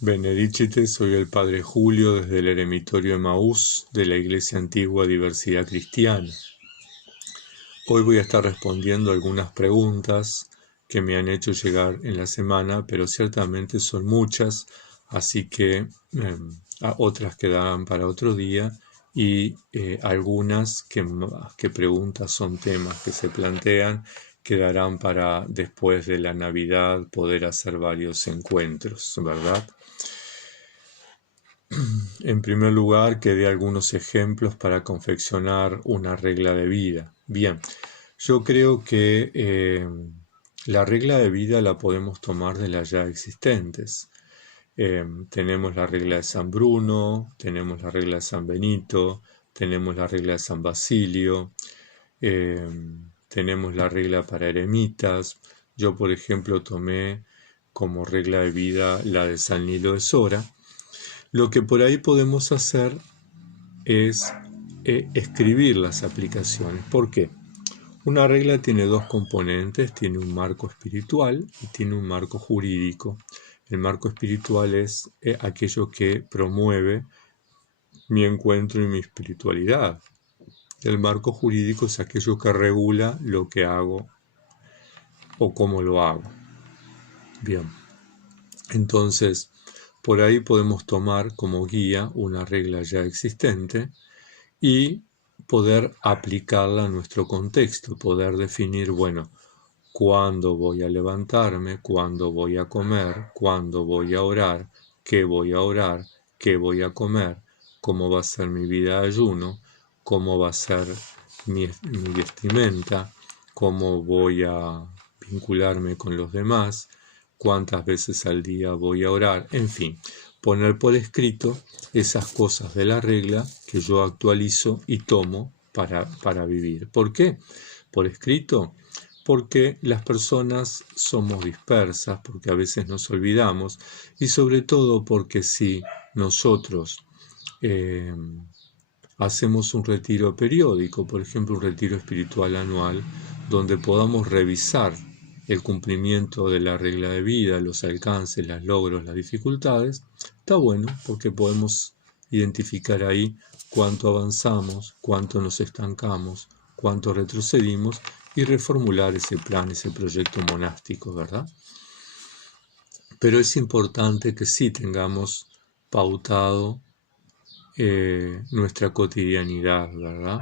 Benedicite, soy el Padre Julio desde el Eremitorio Emaús de la Iglesia Antigua Diversidad Cristiana. Hoy voy a estar respondiendo algunas preguntas que me han hecho llegar en la semana, pero ciertamente son muchas, así que otras quedarán para otro día y algunas que preguntas son temas que se plantean quedarán para después de la Navidad poder hacer varios encuentros, ¿verdad? En primer lugar, que dé algunos ejemplos para confeccionar una regla de vida. Bien, yo creo que la regla de vida la podemos tomar de las ya existentes. Tenemos la regla de San Bruno, tenemos la regla de San Benito, tenemos la regla de San Basilio, tenemos la regla para eremitas. Yo, por ejemplo, tomé como regla de vida la de San Nilo de Sora. Lo que por ahí podemos hacer es escribir las aplicaciones. ¿Por qué? Una regla tiene dos componentes, tiene un marco espiritual y tiene un marco jurídico. El marco espiritual es aquello que promueve mi encuentro y mi espiritualidad. El marco jurídico es aquello que regula lo que hago o cómo lo hago. Bien, entonces por ahí podemos tomar como guía una regla ya existente y poder aplicarla a nuestro contexto, poder definir, bueno, cuándo voy a levantarme, cuándo voy a comer, cuándo voy a orar, qué voy a orar, qué voy a comer, cómo va a ser mi vida de ayuno, cómo va a ser mi vestimenta, cómo voy a vincularme con los demás, cuántas veces al día voy a orar, en fin, poner por escrito esas cosas de la regla que yo actualizo y tomo para vivir. ¿Por qué? Por escrito, porque las personas somos dispersas, porque a veces nos olvidamos y sobre todo porque si nosotros hacemos un retiro periódico, por ejemplo un retiro espiritual anual, donde podamos revisar el cumplimiento de la regla de vida, los alcances, los logros, las dificultades, está bueno porque podemos identificar ahí cuánto avanzamos, cuánto nos estancamos, cuánto retrocedimos y reformular ese plan, ese proyecto monástico, ¿verdad? Pero es importante que sí tengamos pautado nuestra cotidianidad, ¿verdad?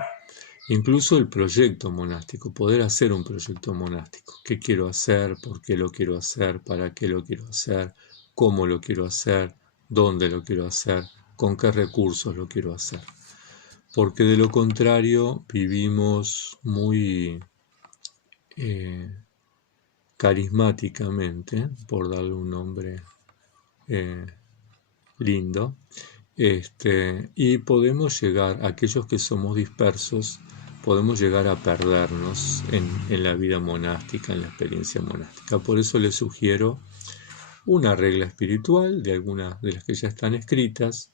Incluso el proyecto monástico, poder hacer un proyecto monástico. ¿Qué quiero hacer? ¿Por qué lo quiero hacer? ¿Para qué lo quiero hacer? ¿Cómo lo quiero hacer? ¿Dónde lo quiero hacer? ¿Con qué recursos lo quiero hacer? Porque de lo contrario vivimos muy carismáticamente, por darle un nombre lindo, y podemos llegar, aquellos que somos dispersos, podemos llegar a perdernos en la vida monástica, en la experiencia monástica. Por eso les sugiero una regla espiritual de algunas de las que ya están escritas,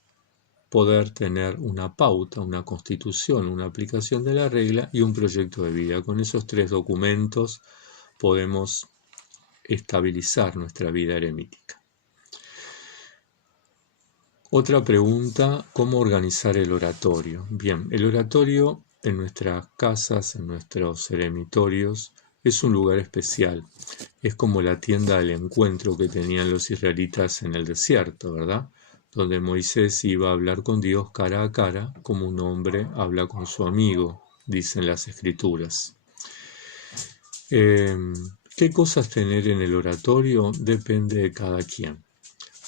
poder tener una pauta, una constitución, una aplicación de la regla y un proyecto de vida. Con esos tres documentos podemos estabilizar nuestra vida eremítica. Otra pregunta, ¿cómo organizar el oratorio? Bien, el oratorio en nuestras casas, en nuestros eremitorios, es un lugar especial. Es como la tienda del encuentro que tenían los israelitas en el desierto, ¿verdad? Donde Moisés iba a hablar con Dios cara a cara, como un hombre habla con su amigo, dicen las escrituras. ¿Qué cosas tener en el oratorio? Depende de cada quien.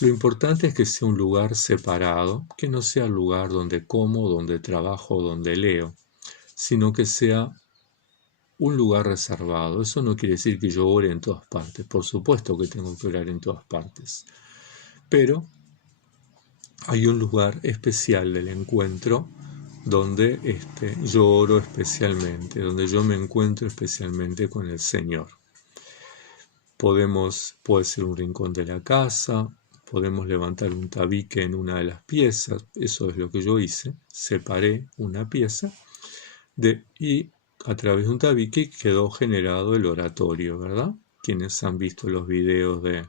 Lo importante es que sea un lugar separado, que no sea el lugar donde como, donde trabajo, donde leo, sino que sea un lugar reservado. Eso no quiere decir que yo ore en todas partes, por supuesto que tengo que orar en todas partes, pero hay un lugar especial del encuentro donde yo oro especialmente, donde yo me encuentro especialmente con el Señor. Puede ser un rincón de la casa, podemos levantar un tabique en una de las piezas, eso es lo que yo hice, separé una pieza y a través de un tabique quedó generado el oratorio, ¿verdad? Quienes han visto los videos de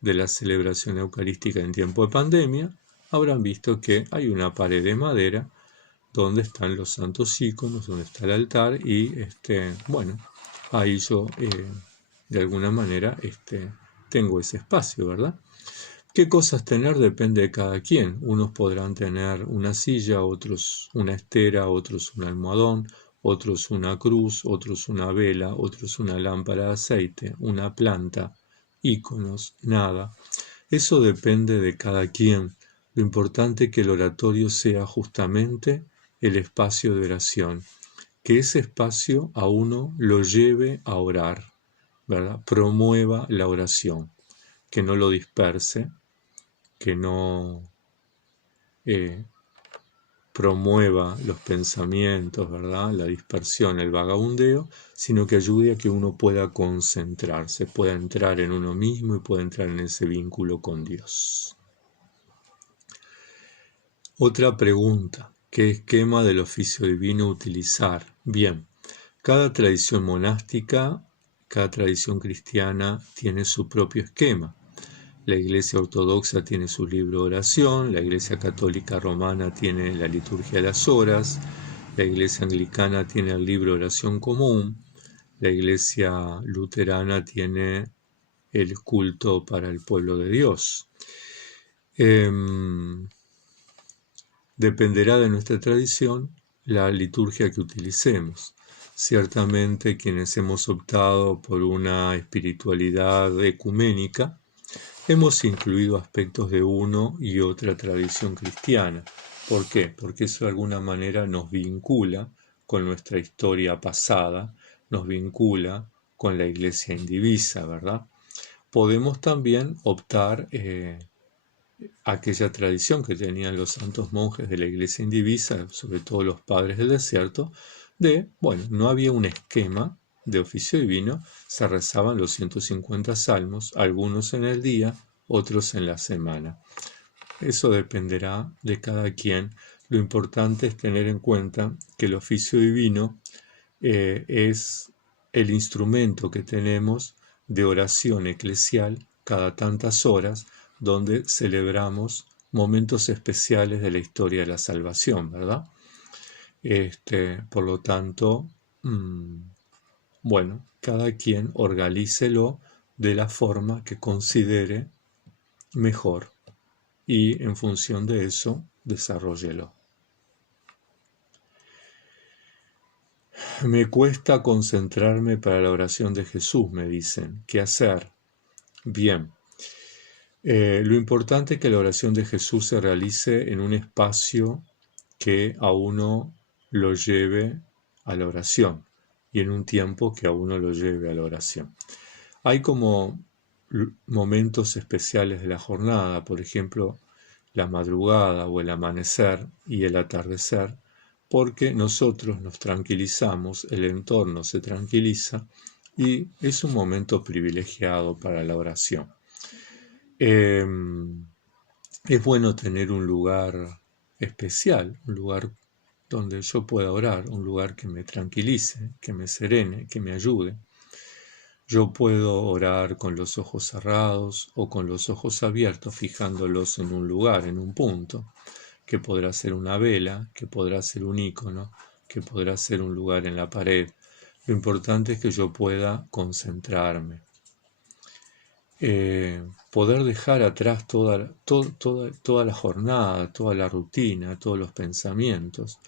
de la celebración eucarística en tiempo de pandemia, habrán visto que hay una pared de madera donde están los santos íconos, donde está el altar y, bueno, ahí yo de alguna manera tengo ese espacio, ¿verdad? ¿Qué cosas tener? Depende de cada quien. Unos podrán tener una silla, otros una estera, otros un almohadón, otros una cruz, otros una vela, otros una lámpara de aceite, una planta, íconos, nada. Eso depende de cada quien. Lo importante es que el oratorio sea justamente el espacio de oración, que ese espacio a uno lo lleve a orar, ¿verdad? Promueva la oración, que no lo disperse, que no promueva los pensamientos, ¿verdad? La dispersión, el vagabundeo, sino que ayude a que uno pueda concentrarse, pueda entrar en uno mismo y pueda entrar en ese vínculo con Dios. Otra pregunta, ¿qué esquema del oficio divino utilizar? Bien, cada tradición monástica, cada tradición cristiana tiene su propio esquema. La Iglesia Ortodoxa tiene su libro de oración, la Iglesia Católica Romana tiene la liturgia de las horas, la Iglesia Anglicana tiene el libro de oración común, la Iglesia Luterana tiene el culto para el pueblo de Dios. Dependerá de nuestra tradición la liturgia que utilicemos. Ciertamente quienes hemos optado por una espiritualidad ecuménica, hemos incluido aspectos de uno y otra tradición cristiana. ¿Por qué? Porque eso de alguna manera nos vincula con nuestra historia pasada, nos vincula con la iglesia indivisa, ¿verdad? Podemos también optar aquella tradición que tenían los santos monjes de la iglesia indivisa, sobre todo los padres del desierto, no había un esquema de oficio divino, se rezaban los 150 salmos, algunos en el día, otros en la semana. Eso dependerá de cada quien. Lo importante es tener en cuenta que el oficio divino es el instrumento que tenemos de oración eclesial cada tantas horas, donde celebramos momentos especiales de la historia de la salvación, ¿verdad? Por lo tanto, cada quien organícelo de la forma que considere mejor y en función de eso desarróllelo. Me cuesta concentrarme para la oración de Jesús, me dicen. ¿Qué hacer? Bien. Lo importante es que la oración de Jesús se realice en un espacio que a uno lo lleve a la oración y en un tiempo que a uno lo lleve a la oración. Hay como momentos especiales de la jornada, por ejemplo, la madrugada o el amanecer y el atardecer, porque nosotros nos tranquilizamos, el entorno se tranquiliza y es un momento privilegiado para la oración. Es bueno tener un lugar especial, un lugar donde yo pueda orar, un lugar que me tranquilice, que me serene, que me ayude. Yo puedo orar con los ojos cerrados o con los ojos abiertos, fijándolos en un lugar, en un punto, que podrá ser una vela, que podrá ser un icono, que podrá ser un lugar en la pared. Lo importante es que yo pueda concentrarme. Poder dejar atrás toda la jornada, toda la rutina, todos los pensamientos.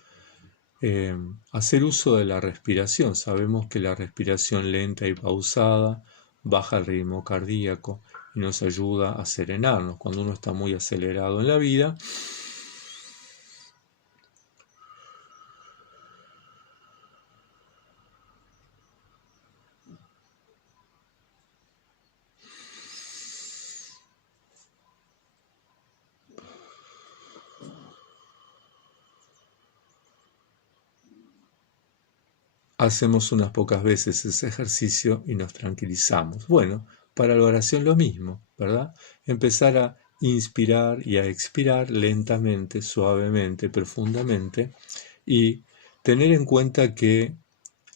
Hacer uso de la respiración. Sabemos que la respiración lenta y pausada baja el ritmo cardíaco y nos ayuda a serenarnos. Cuando uno está muy acelerado en la vida, hacemos unas pocas veces ese ejercicio y nos tranquilizamos. Bueno, para la oración lo mismo, ¿verdad? Empezar a inspirar y a expirar lentamente, suavemente, profundamente y tener en cuenta que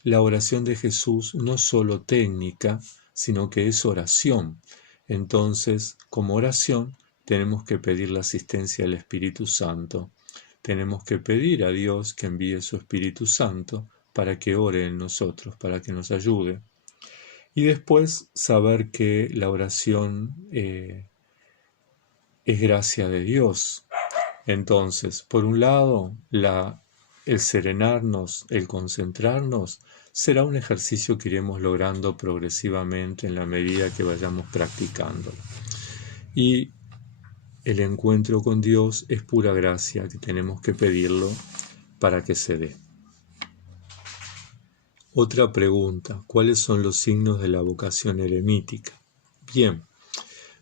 la oración de Jesús no es solo técnica, sino que es oración. Entonces, como oración, tenemos que pedir la asistencia del Espíritu Santo. Tenemos que pedir a Dios que envíe su Espíritu Santo para que ore en nosotros, para que nos ayude. Y después saber que la oración es gracia de Dios. Entonces, por un lado, el serenarnos, el concentrarnos, será un ejercicio que iremos logrando progresivamente en la medida que vayamos practicando. Y el encuentro con Dios es pura gracia, que tenemos que pedirlo para que se dé. Otra pregunta, ¿cuáles son los signos de la vocación eremítica? Bien,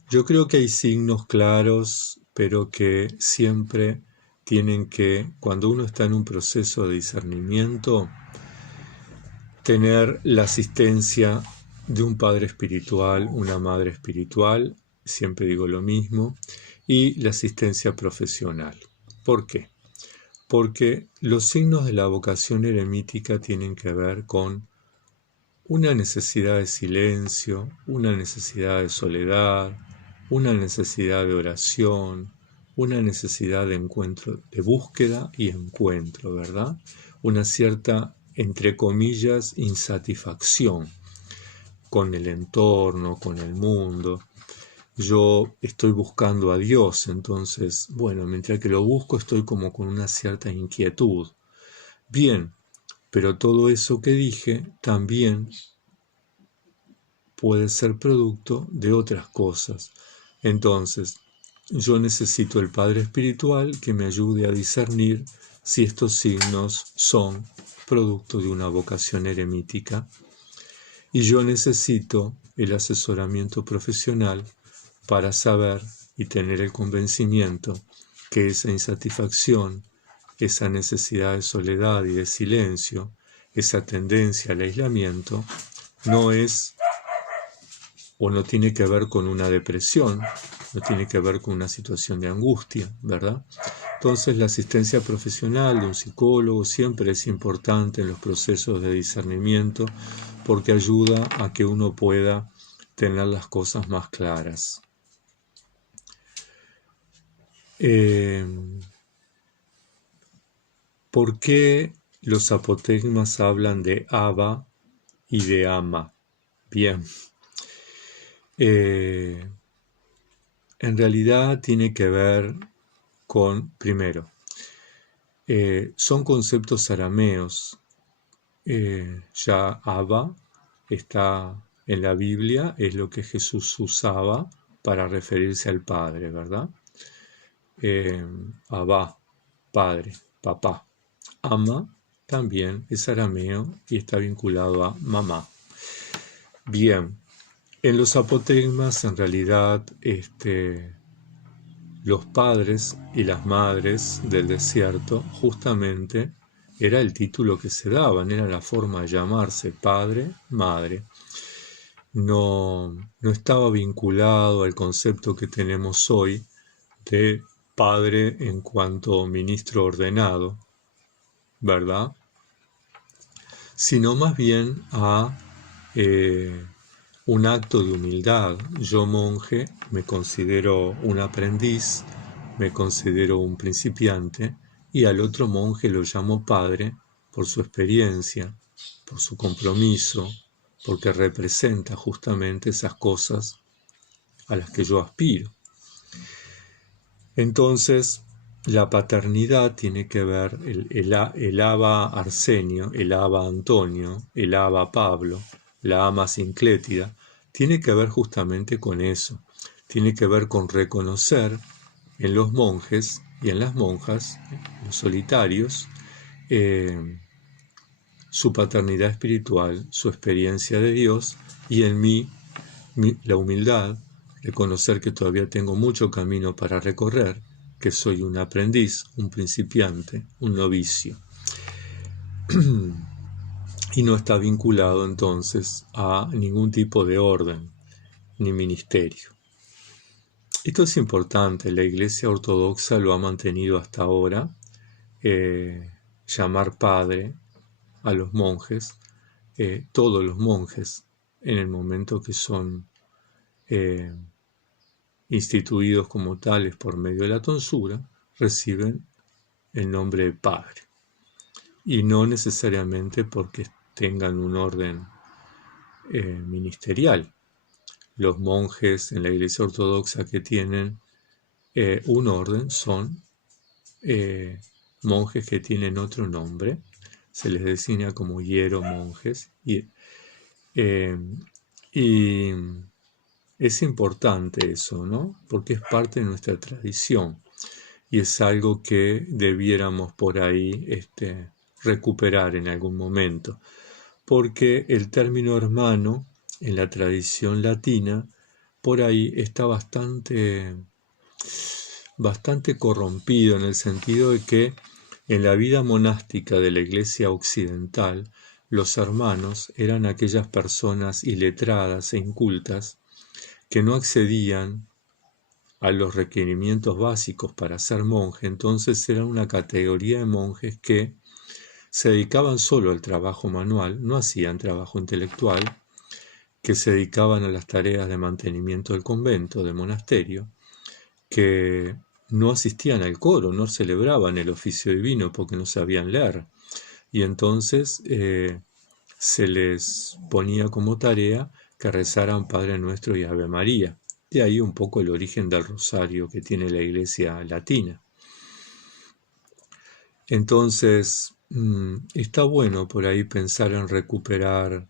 yo creo que hay signos claros, pero que siempre tienen que, cuando uno está en un proceso de discernimiento, tener la asistencia de un padre espiritual, una madre espiritual, siempre digo lo mismo, y la asistencia profesional. ¿Por qué? Porque los signos de la vocación eremítica tienen que ver con una necesidad de silencio, una necesidad de soledad, una necesidad de oración, una necesidad de encuentro, de búsqueda y encuentro, ¿verdad? Una cierta, entre comillas, insatisfacción con el entorno, con el mundo. Yo estoy buscando a Dios, entonces, bueno, mientras que lo busco estoy como con una cierta inquietud. Bien, pero todo eso que dije también puede ser producto de otras cosas. Entonces, yo necesito el Padre Espiritual que me ayude a discernir si estos signos son producto de una vocación eremítica. Y yo necesito el asesoramiento profesional para saber y tener el convencimiento que esa insatisfacción, esa necesidad de soledad y de silencio, esa tendencia al aislamiento, no es o no tiene que ver con una depresión, no tiene que ver con una situación de angustia, ¿verdad? Entonces la asistencia profesional de un psicólogo siempre es importante en los procesos de discernimiento porque ayuda a que uno pueda tener las cosas más claras. ¿Por qué los apotegmas hablan de Abba y de Ama? Bien. En realidad tiene que ver con, primero, son conceptos arameos. Ya Abba está en la Biblia, es lo que Jesús usaba para referirse al Padre, ¿verdad? Abba, Padre, Papá. Ama también es arameo y está vinculado a mamá. Bien, en los apotegmas en realidad los padres y las madres del desierto justamente era el título que se daban, era la forma de llamarse padre, madre. No estaba vinculado al concepto que tenemos hoy de padre en cuanto ministro ordenado, ¿verdad? Sino más bien a un acto de humildad. Yo, monje, me considero un aprendiz, me considero un principiante, y al otro monje lo llamo padre por su experiencia, por su compromiso, porque representa justamente esas cosas a las que yo aspiro. Entonces, la paternidad tiene que ver, el Abba Arsenio, el Abba Antonio, el Abba Pablo, la ama Sinclétida, tiene que ver justamente con eso. Tiene que ver con reconocer en los monjes y en las monjas, los solitarios, su paternidad espiritual, su experiencia de Dios, y en mí la humildad, reconocer que todavía tengo mucho camino para recorrer, que soy un aprendiz, un principiante, un novicio. Y no está vinculado entonces a ningún tipo de orden ni ministerio. Esto es importante, la Iglesia Ortodoxa lo ha mantenido hasta ahora, llamar padre a los monjes, todos los monjes, en el momento que son instituidos como tales por medio de la tonsura, reciben el nombre de padre. Y no necesariamente porque tengan un orden ministerial. Los monjes en la Iglesia Ortodoxa que tienen un orden son monjes que tienen otro nombre, se les designa como hieromonjes, y es importante eso, ¿no? Porque es parte de nuestra tradición y es algo que debiéramos por ahí recuperar en algún momento, porque el término hermano en la tradición latina por ahí está bastante corrompido, en el sentido de que en la vida monástica de la Iglesia occidental, los hermanos eran aquellas personas iletradas e incultas que no accedían a los requerimientos básicos para ser monje. Entonces eran una categoría de monjes que se dedicaban solo al trabajo manual, no hacían trabajo intelectual, que se dedicaban a las tareas de mantenimiento del convento, del monasterio, que no asistían al coro, no celebraban el oficio divino porque no sabían leer. Y entonces se les ponía como tarea que rezaran Padre Nuestro y Ave María. De ahí un poco el origen del rosario que tiene la Iglesia latina. Entonces, está bueno por ahí pensar en recuperar,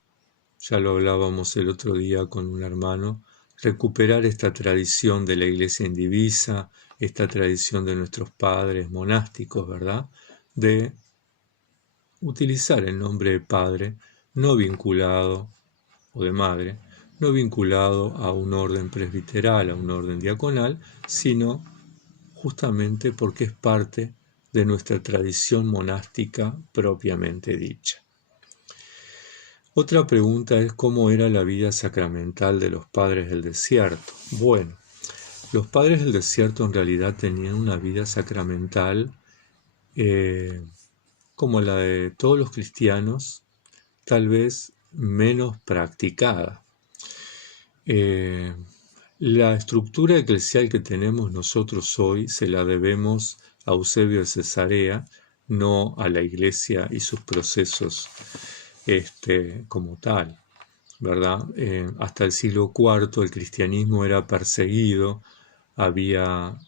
ya lo hablábamos el otro día con un hermano, recuperar esta tradición de la Iglesia indivisa, esta tradición de nuestros padres monásticos, ¿verdad? De utilizar el nombre de padre no vinculado, o de madre, no vinculado a un orden presbiteral, a un orden diaconal, sino justamente porque es parte de nuestra tradición monástica propiamente dicha. Otra pregunta es cómo era la vida sacramental de los padres del desierto. Bueno, los padres del desierto en realidad tenían una vida sacramental como la de todos los cristianos, tal vez menos practicada. La estructura eclesial que tenemos nosotros hoy se la debemos a Eusebio de Cesarea, no a la Iglesia y sus procesos como tal, ¿verdad? Hasta el siglo IV el cristianismo era perseguido, había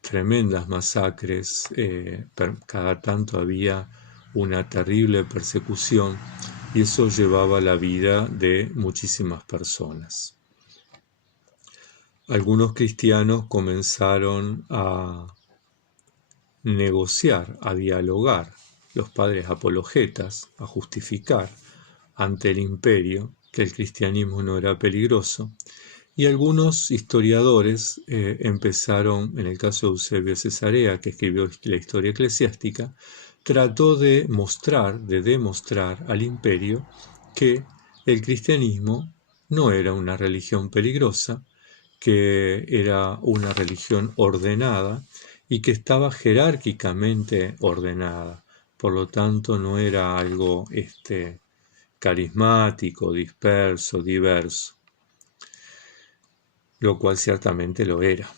tremendas masacres, cada tanto había una terrible persecución y eso llevaba la vida de muchísimas personas. Algunos cristianos comenzaron a negociar, a dialogar, los padres apologetas, a justificar ante el imperio que el cristianismo no era peligroso, y algunos historiadores empezaron, en el caso de Eusebio de Cesarea, que escribió la historia eclesiástica, trató de demostrar al imperio que el cristianismo no era una religión peligrosa, que era una religión ordenada y que estaba jerárquicamente ordenada. Por lo tanto, no era algo carismático, disperso, diverso, lo cual ciertamente lo era.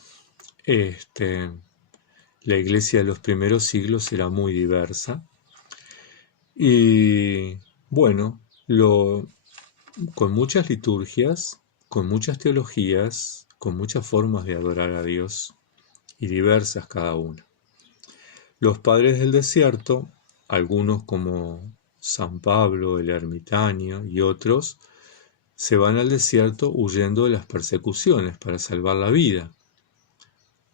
La iglesia de los primeros siglos era muy diversa y, bueno, con muchas liturgias, con muchas teologías, con muchas formas de adorar a Dios y diversas cada una. Los padres del desierto, algunos como San Pablo, el ermitaño y otros, se van al desierto huyendo de las persecuciones para salvar la vida.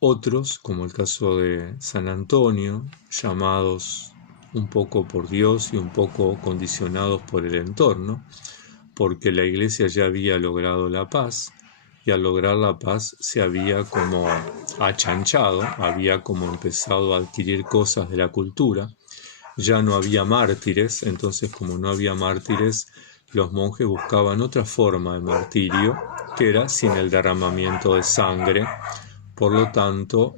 Otros, como el caso de San Antonio, llamados un poco por Dios y un poco condicionados por el entorno, porque la iglesia ya había logrado la paz, y al lograr la paz se había como achanchado, había como empezado a adquirir cosas de la cultura, ya no había mártires, entonces como no había mártires, los monjes buscaban otra forma de martirio, que era sin el derramamiento de sangre. Por lo tanto,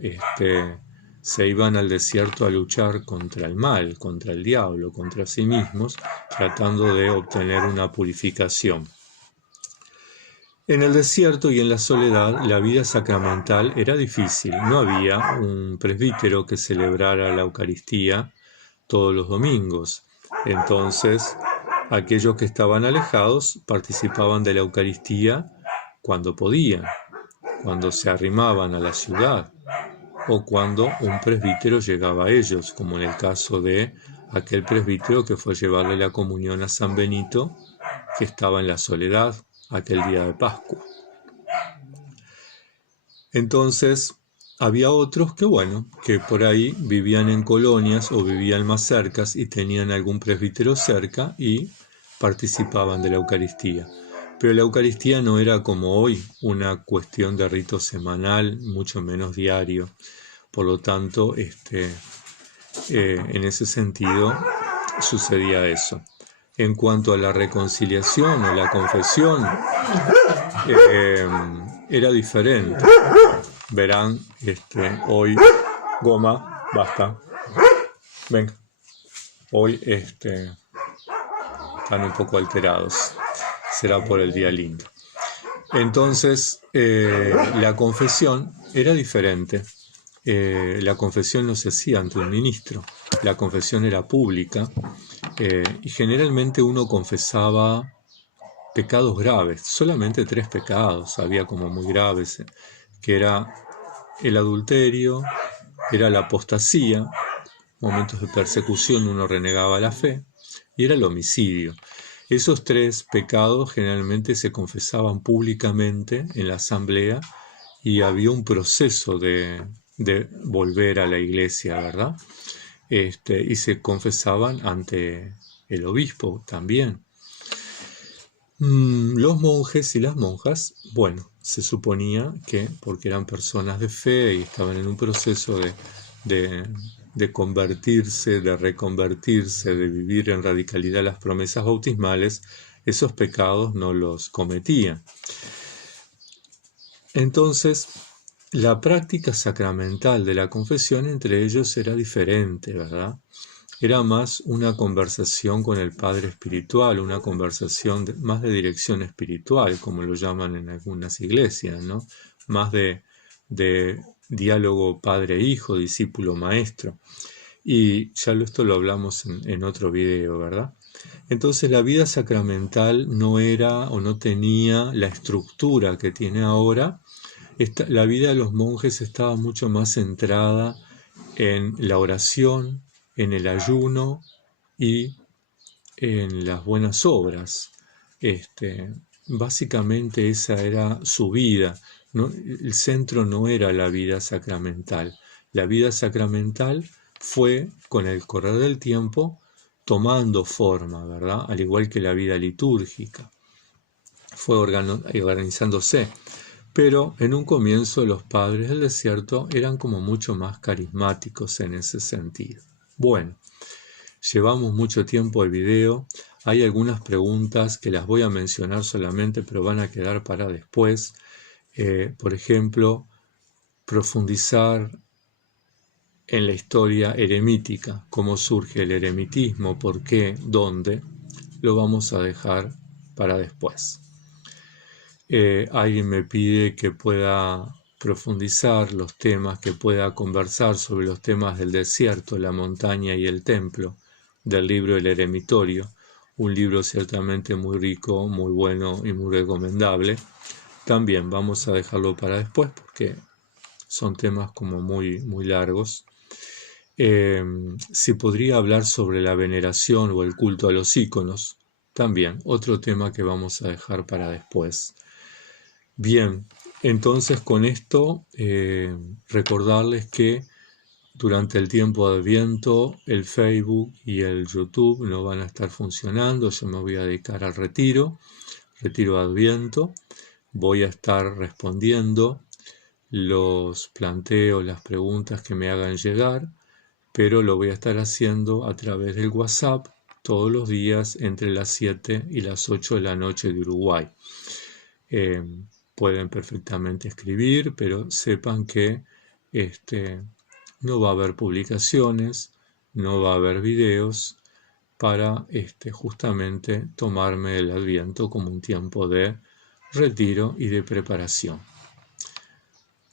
se iban al desierto a luchar contra el mal, contra el diablo, contra sí mismos, tratando de obtener una purificación. En el desierto y en la soledad, la vida sacramental era difícil. No había un presbítero que celebrara la Eucaristía todos los domingos. Entonces, aquellos que estaban alejados participaban de la Eucaristía cuando podían, cuando se arrimaban a la ciudad o cuando un presbítero llegaba a ellos, como en el caso de aquel presbítero que fue a llevarle la comunión a San Benito, que estaba en la soledad aquel día de Pascua. Entonces, había otros que, bueno, que por ahí vivían en colonias o vivían más cercas y tenían algún presbítero cerca y participaban de la Eucaristía. Pero la Eucaristía no era como hoy una cuestión de rito semanal, mucho menos diario. Por lo tanto, en ese sentido sucedía eso. En cuanto a la reconciliación o la confesión, era diferente. Verán, hoy, Goma, basta, venga, hoy están un poco alterados, será por el día lindo. Entonces, la confesión era diferente. La confesión no se hacía ante un ministro, la confesión era pública y generalmente uno confesaba pecados graves, solamente 3 pecados había como muy graves, que era el adulterio, era la apostasía, momentos de persecución uno renegaba la fe, y era el homicidio. Esos 3 pecados generalmente se confesaban públicamente en la asamblea y había un proceso de volver a la iglesia, ¿verdad? Y se confesaban ante el obispo también. Los monjes y las monjas, bueno, se suponía que porque eran personas de fe y estaban en un proceso de convertirse, de reconvertirse, de vivir en radicalidad las promesas bautismales, esos pecados no los cometían. Entonces, la práctica sacramental de la confesión entre ellos era diferente, ¿verdad? Era más una conversación con el Padre Espiritual, una conversación más de dirección espiritual, como lo llaman en algunas iglesias, ¿no? Más de diálogo padre-hijo, discípulo-maestro. Y ya esto lo hablamos en otro video, ¿verdad? Entonces la vida sacramental no era o no tenía la estructura que tiene ahora. La vida de los monjes estaba mucho más centrada en la oración, en el ayuno y en las buenas obras. Básicamente esa era su vida. ¿No? El centro no era la vida sacramental. La vida sacramental fue, con el correr del tiempo, tomando forma, ¿verdad? Al igual que la vida litúrgica. Fue organizándose. Pero en un comienzo los padres del desierto eran como mucho más carismáticos en ese sentido. Bueno, llevamos mucho tiempo el video. Hay algunas preguntas que las voy a mencionar solamente, pero van a quedar para después. Por ejemplo, profundizar en la historia eremítica, cómo surge el eremitismo, por qué, dónde, lo vamos a dejar para después. Alguien me pide que pueda profundizar los temas, que pueda conversar sobre los temas del desierto, la montaña y el templo, del libro El Eremitorio, un libro ciertamente muy rico, muy bueno y muy recomendable. También vamos a dejarlo para después porque son temas como muy, muy largos. Si podría hablar sobre la veneración o el culto a los íconos, también otro tema que vamos a dejar para después. Bien, entonces con esto recordarles que durante el tiempo de Adviento el Facebook y el YouTube no van a estar funcionando. Yo me voy a dedicar al retiro de Adviento. Voy a estar respondiendo los planteos, las preguntas que me hagan llegar, pero lo voy a estar haciendo a través del WhatsApp todos los días entre las 7 y las 8 de la noche de Uruguay. Pueden perfectamente escribir, pero sepan que no va a haber publicaciones, no va a haber videos para justamente tomarme el Adviento como un tiempo de retiro y de preparación.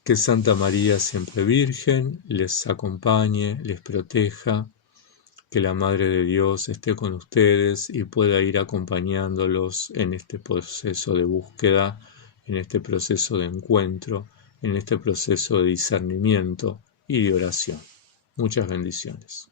Que Santa María, siempre Virgen, les acompañe, les proteja, que la Madre de Dios esté con ustedes y pueda ir acompañándolos en este proceso de búsqueda, en este proceso de encuentro, en este proceso de discernimiento y de oración. Muchas bendiciones.